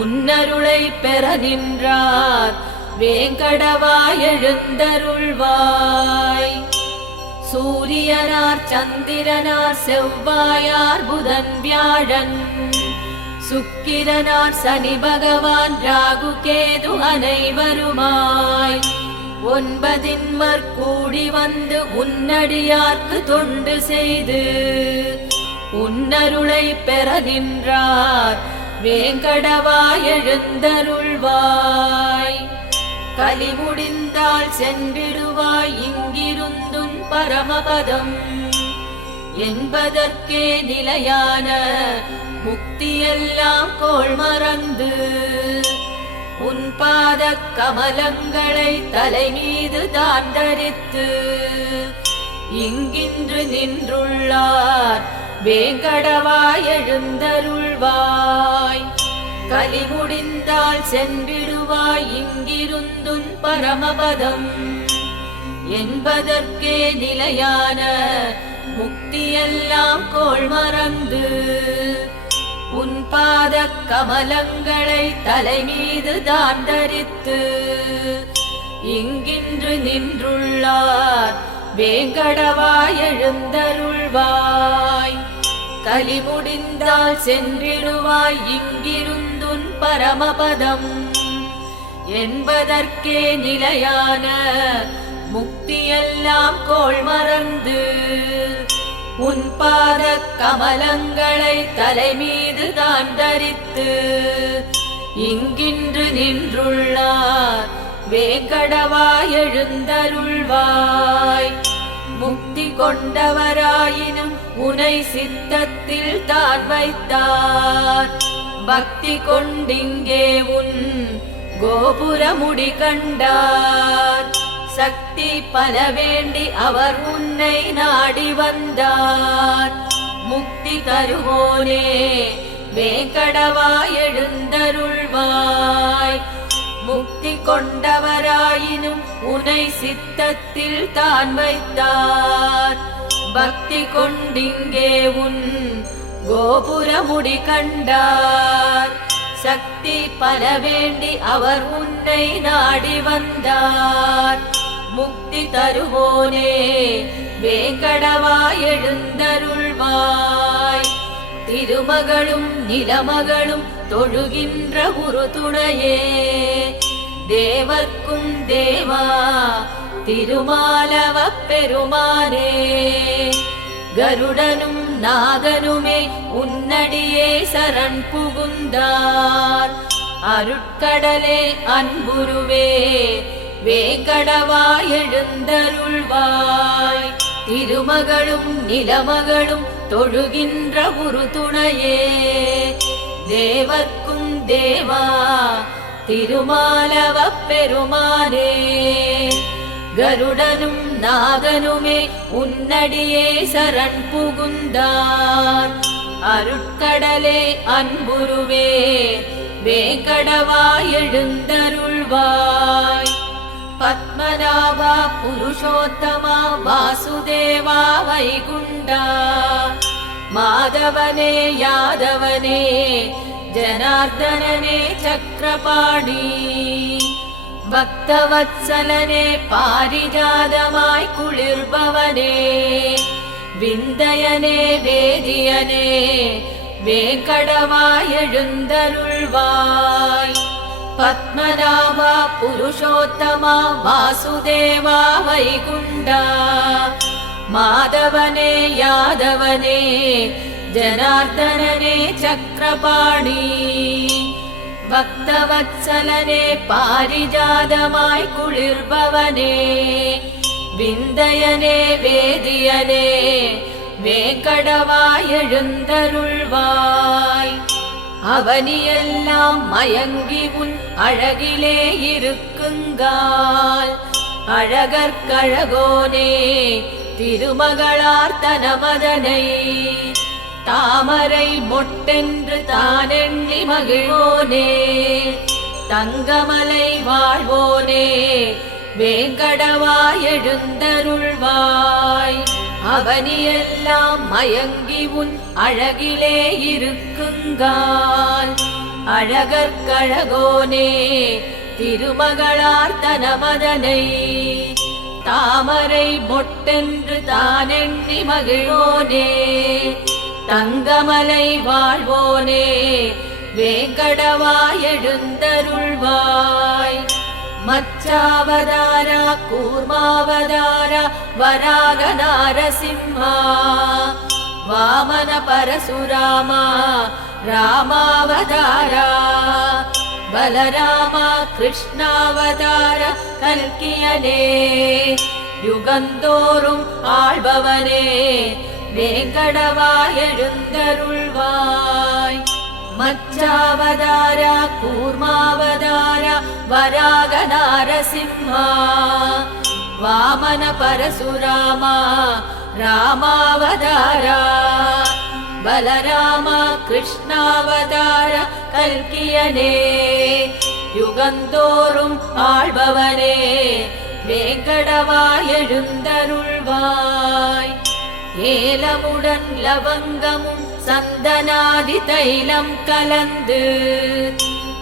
உன்னருளை பெற நின்றார் வேங்கடவா எழுந்தருள்வாய். சூரியனார் சந்திரனார் செவ்வாயார் புதன் வியாழன் சுக்கிரனார் சனி பகவான் ராகு கேது அனைவருமாய் 9 கூடி வந்து உன்னடியார்க்கு தொண்டு செய்து உன்னருளை பெற நின்றார் வேங்கடவா எழுந்தருள்வாய். கலி முடிந்தால் சென்றிடுவாய் இங்கிருந்தும் பரமபதம் என்பதற்கே நிலையான முக்தியெல்லாம் கோள் மறந்து உன் பாத கமலங்களை தலை மீது தான் தரித்து இங்கின்று நின்றுள்ளார் வேங்கடவா எழுந்தருள்வாய். கலி முடிந்தால் சென்றிடுவாய் இங்கிருந்தும் பரமபதம் என்பதற்கே நிலையான முக்தியெல்லாம் கோள் மறந்து உன் பாத கமலங்களை தலை மீது தான் தரித்து இங்கின்று நின்றுள்ளார் வேங்கடவா எழுந்தருள்வாய். கலி முடிந்தால் சென்றிடுவாய் இங்கிருந்துன் பரமபதம் என்பதற்கே நிலையான முக்தியெல்லாம் கோள் மறந்து உன் பாத கமலங்களை தலை மீது தான் தரித்து இங்கின்று நின்றுள்ளார் வேங்கடவா எழுந்தருள்வாய். முக்தி கொண்டவராயினும் உனை சித்தத்தில் தான் வைத்தார் பக்தி கொண்டிங்கே உன் கோபுரமுடி கண்டார். சக்தி பல வேண்டி அவர் உன்னை நாடி வந்தார். முக்தி தருவோனே வேங்கடவா எழுந்தருள்வாய். முக்தி கொண்டவராயினும் உனை சித்தத்தில் தான் வைத்தார் பக்தி கொண்டிங்கே உன் கோபுரமுடி கண்டார். சக்தி பல வேண்டி அவர் உன்னை நாடி வந்தார். முக்தி தருவோனே வேங்கடவா எழுந்தருள்வாய். திருமகளும் நிலமகளும் தொழுகின்ற ஒரு துணையே தேவர்க்கும் தேவா திருமாலவ பெருமானே. கருடனும் நாகனுமே உன்னடியே சரண் புகுந்தார். அருட்கடலே அன்புருவே வேங்கடவா எழுந்தருள்வாய். திருமகளும் நிலமகளும் தொழுகின்ற ஒரு துணையே தேவர்க்கும் தேவா திருமாலவ பெருமானே. கருடனும் நாகனுமே உன்னடியே சரண் புகுந்தார். அருட்கடலே அன்புருவே வேங்கடவா எழுந்தருள்வாய். பத்மநாபா புருஷோத்தமா வாசுதேவா வைகுண்டா மாதவனே யாதவனே ஜனார்தனனே சக்கரபாணி பக்தவத்சலனே பாரிஜாதமாய் குளிர்பவனே விந்தயனே வேதியனே வேங்கடவா எழுந்தருள்வாய். பத்மநாபா புருஷோத்தமா வாசுதேவா வைகுண்டா மாதவனே யாதவனே ஜனார்தனனே சக்கரபாணி பக்தவத்சலனே பாரிஜாதமாய் குளிர்பவனே விந்தயனே வேதியனே வேங்கடவா எழுந்தருள்வாய். அவனியெல்லாம் மயங்கி உன் அழகிலே இருக்குங்கால் அழகற்கழகோனே திருமகளார் தனமதனை தாமரை மொட்டென்று தானெண்ணி மகிழ்வோனே தங்கமலை வாழ்வோனே வேங்கடவா எழுந்தருள்வாய். அவனியெல்லாம் மயங்கி உன் அழகிலே இருக்குங்கால் அழகற்கழகோனே திருமகளார் தனமதனை தாமரை மொட்டென்று தானெண்ணி மகிழ்வோனே தங்கமலை வாழ்வோனே வேங்கடவா எழுந்தருள்வாய். மச்சாவதாரா கூர்மாவதாரா வராக நாரசிம்மா வாமன பரசுராமா ராமாவதாரா பலராமா கிருஷ்ணாவதார கல்கியனே யுகந்தோறும் ஆள்பவனே வேங்கடவா எழுந்தருள்வாய். மச்சாவதாரா கூர்மாவதாரா வராக நாரசிம்மா வாமன பரசுராமா ராமாவதாரா பலராமா கிருஷ்ணாவதார கல்கியனே யுகந்தோறும் ஆள்பவனே வேங்கடவா எழுந்தருள்வாய். ஏலமுடன் லவங்கமும் சந்தனாதி தைலம் கலந்து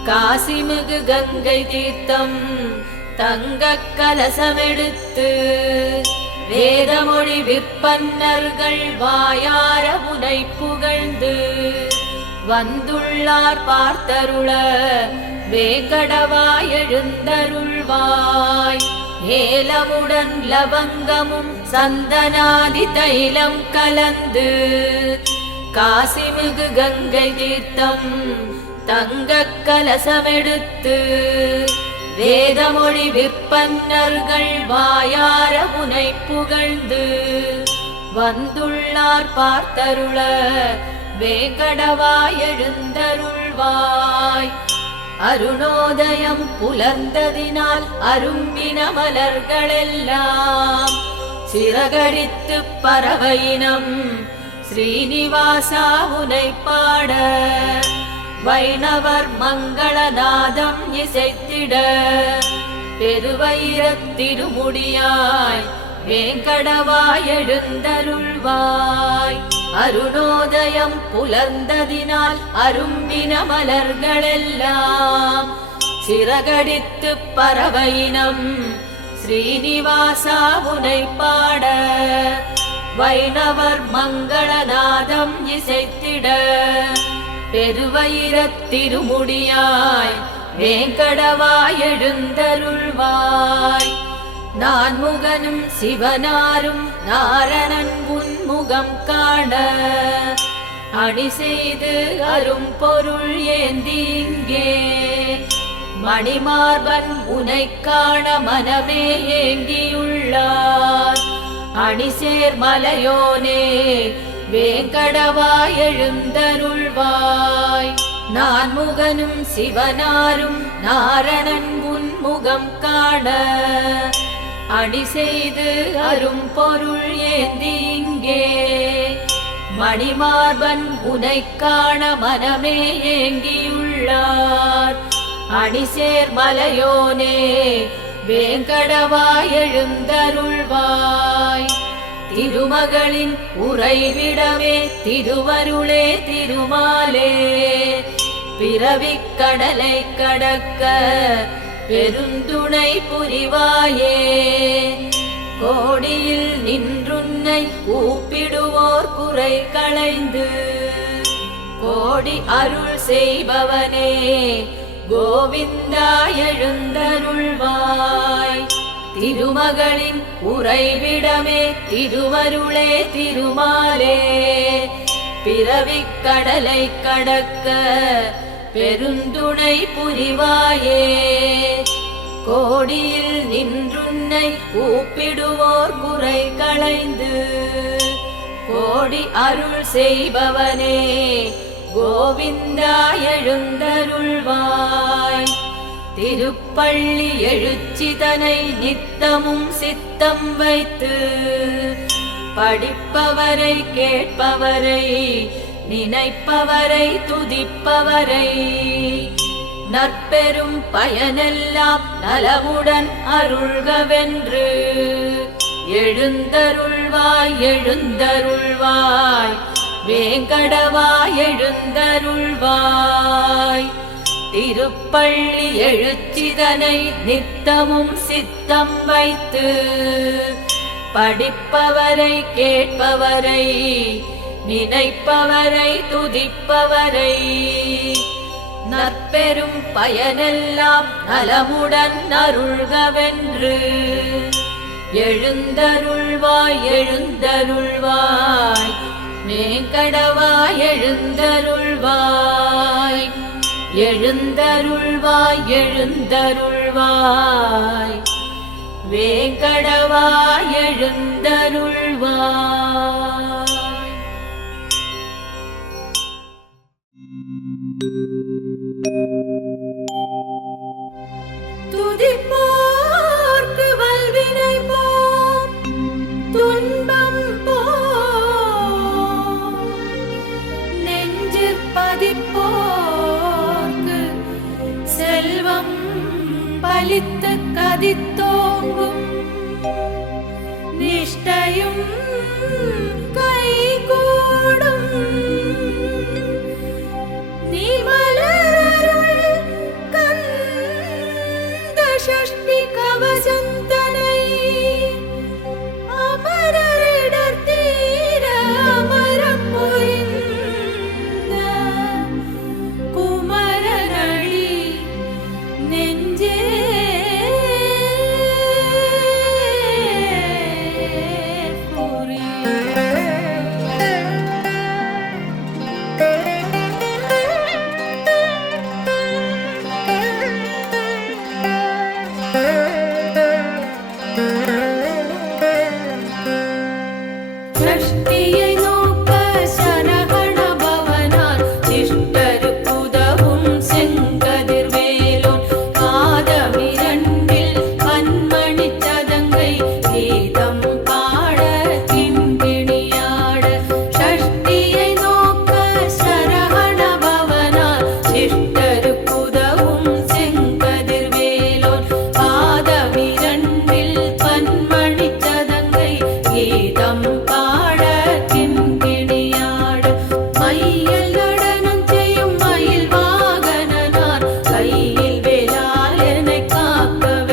காசிமிகு கங்கை தீர்த்தம் தங்க கலசமெடுத்து வேதமொழி விற்பன்னர்கள் வாயார உனை புகழ்ந்து வந்துள்ளார் பார்த்தருள வேங்கடவா எழுந்தருள்வாய். ஏலமுடன் லவங்கமும் சந்தனாதி தைலம் கலந்து காசிமிகு கங்கை தீர்த்தம் தங்க கலசமெடுத்து வேதமொழி விற்பன்னர்கள் வாயார உனை புகழ்ந்து வந்துள்ளார் பார்த்தருள வேங்கடவா எழுந்தருள்வாய். அருணோதயம் புலர்ந்ததினால் அரும்பின மலர்களெல்லாம் சிறகடித்து பறவையினம் ஸ்ரீனிவாசா உனை பாட வைணவர் மங்களநாதம் இசைத்திட பெருவயிரத்திருமுடியாய் வேங்கடவா எழுந்தருள்வாய். அருணோதயம் புலர்ந்ததினால் அரும்பின மலர்களெல்லாம் சிறகடித்து பறவையினம் ஸ்ரீனிவாசா உனை பாட வைணவர் மங்களநாதம் இசைத்திட பெருவயிரத்திருமுடியாய் வேங்கடவா எழுந்தருள்வாய். நான்முகனும் சிவனாரும் நாரணன் உன்முகம் காண அணி செய்து அரும் பொருள் ஏந்தி இங்கே மணிமார்பன் உனை காண மனமே ஏங்கியுள்ளார். அணிசேர் மலையோனே வேங்கடவா எழுந்தருள்வாய். நான்முகனும் சிவனாரும் நாரணன் உன்முகம் காண அணி செய்து அரும் பொருள் ஏந்தி இங்கே மணிமார்பன் உனைக் காண மனமே ஏங்கியுள்ளார். அணிசேர் மலையோனே வேங்கடவாய் எழுந்தருள்வாய். திருமகளின் உறைவிடமே திருவருளே திருமாலே. பிறவிக் கடலை கடக்க பெருந்துணை புரிவாயே. கோடியில் நின்றுன்னை கூப்பிடுவோர் குறை களைந்து கோடி அருள் செய்பவனே கோவிந்தா எழுந்தருள்வாய். திருமகளின் உறைவிடமே திருவருளே திருமாலே. பிறவிக் கடலை கடக்க பெருந்துணை புரிவாயே. கோடியில் நின்றுன்னை கூப்பிடுவோர் குறை களைந்து கோடி அருள் செய்பவனே கோவிந்தா எழுந்தருள்வாய். திருப்பள்ளி எழுச்சிதனை நித்தமும் சித்தம் வைத்து படிப்பவரை கேட்பவரை நினைப்பவரை துதிப்பவரை நற்பெரும் பயனெல்லாம் நலமுடன் அருள்கவென்று எழுந்தருள்வாய் எழுந்தருள்வாய் வேங்கடவாய் எழுந்தருள்வாய். திருப்பள்ளி எழுச்சிதனை நித்தமும் சித்தம் வைத்து படிப்பவரை கேட்பவரை நினைப்பவரை துதிப்பவரை நற்பெரும் பயனெல்லாம் நலமுடன் அருள்கவென்று எழுந்தருள்வாய் எழுந்தருள்வாய் வேங்கடவாய் எழுந்தருள்வாய். எழுந்தருள்வாய் எழுந்தருள்வாய் வேங்கடவாய் எழுந்தருள்வாய். துதிப்போர்க்கு வல்வினை போம் துன்பம் போம். நெஞ்சிற் பதிப்போர்க்கு செல்வம் பலித்து கதித்தோங்கும். நிஷ்டையும் கைகூடும். ஷஷ்டி கவசந்தனை அமரரிடர் தீர அமரம் புரிந்த குமரனடி நெஞ்சே ஷஷ்டியை நோக்க சரகண பவனார் சிஷ்டருக்குதவும் செங்கதிர்வேலோன் பாதமிரண்டில் பன்மணி சதங்கை கீதம் பாட கிண்கிணியாட. ஷஷ்டியை நோக்க சரகண பவனார் சிஷ்டருக்குதவும் செங்கதிர்வேலோன் பாதமிரண்டில் பன்மணி சதங்கை கீதம் பாட கிண்கிணியாட. மையல் நடனம் செய்யும் மயில் வாகனனார் கையில் வேலால் என்னைக் காக்கவென்று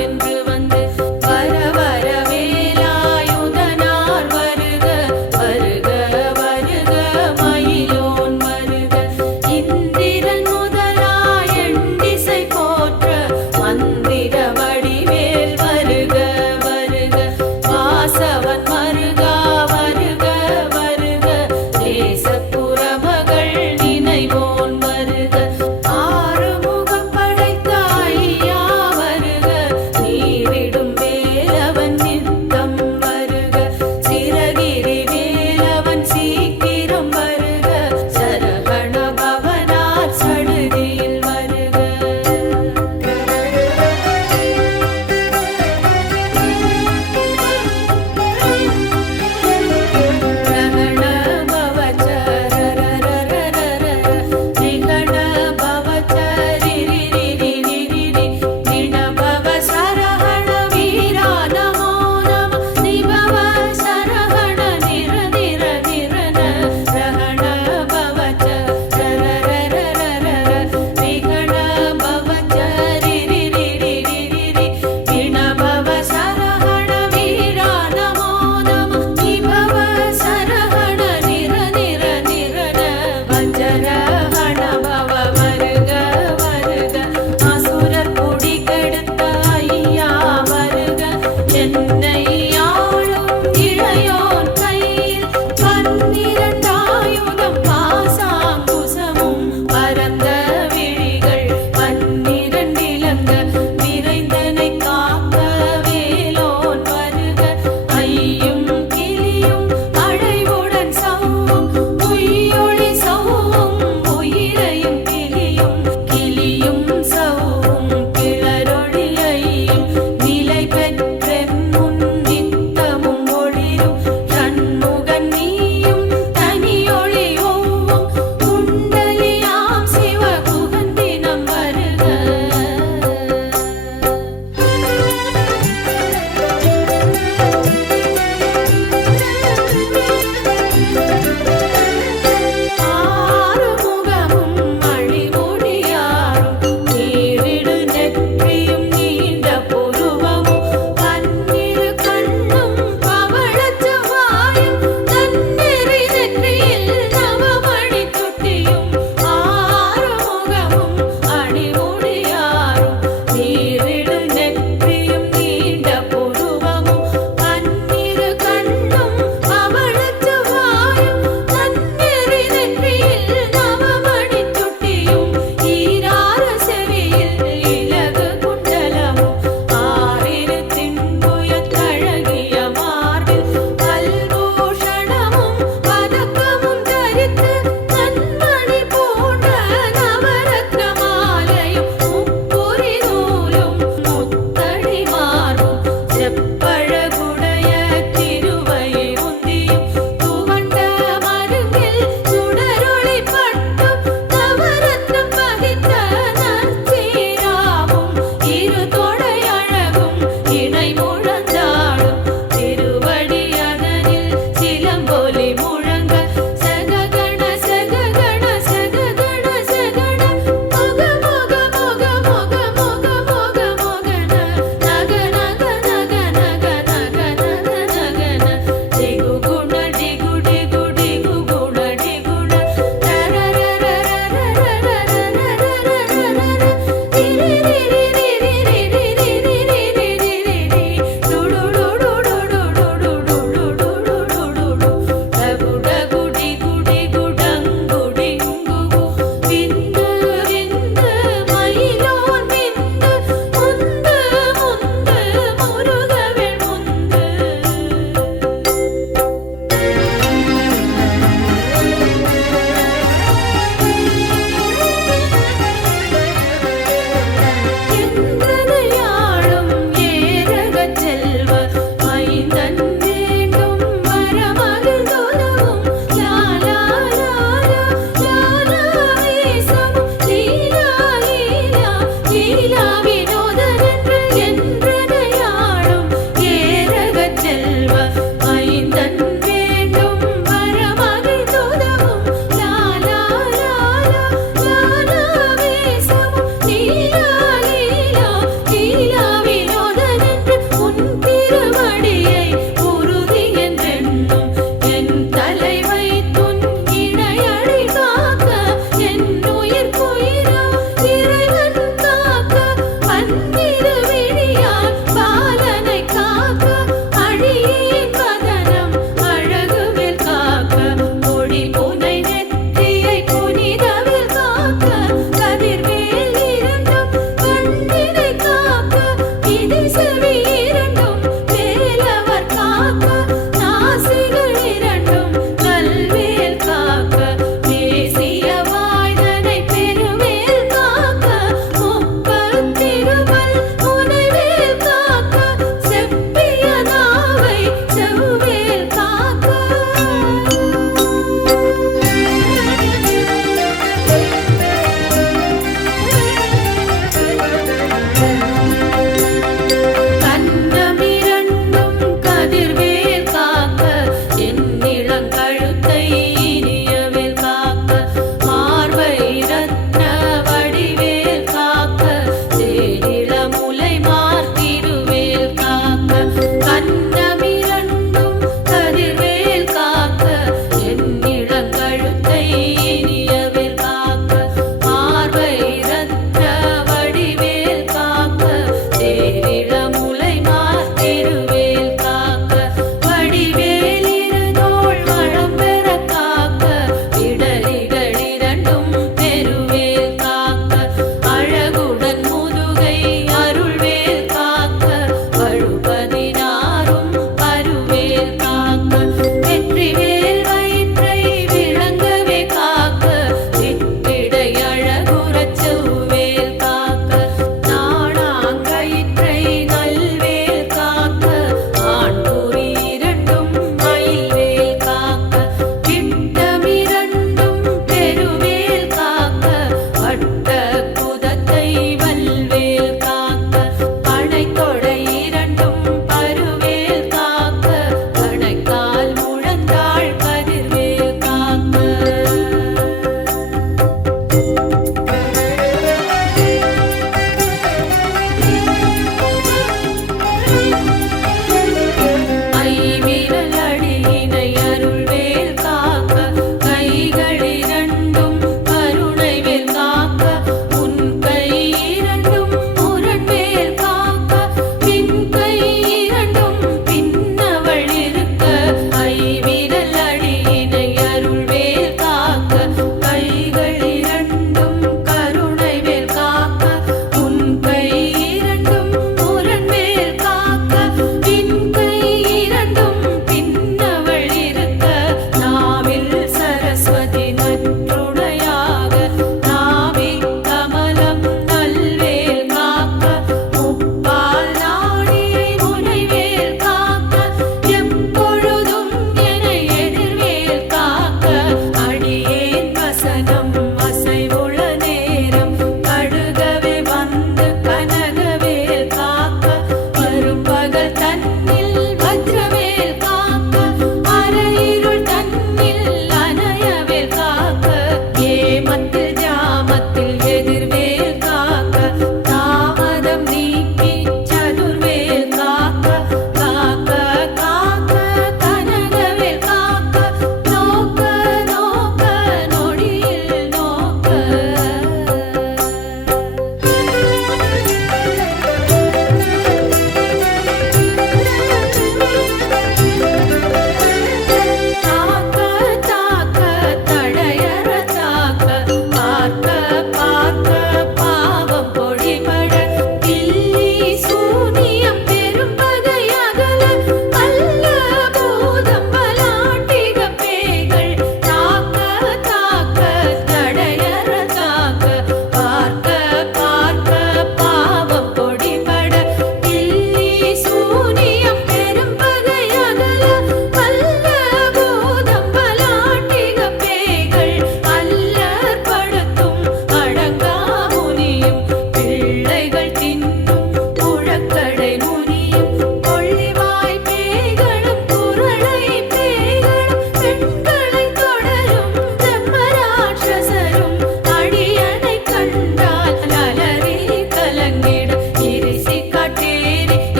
வந்து வர வர வேலாயுதனார் வருக வருக வருக மயிலோன் வருக. இந்திரன் முதலாய் எண்டிசை போற்ற மந்திர வடிவேல் வருக வருக. வாசவன் மருகா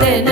கோவிந்தன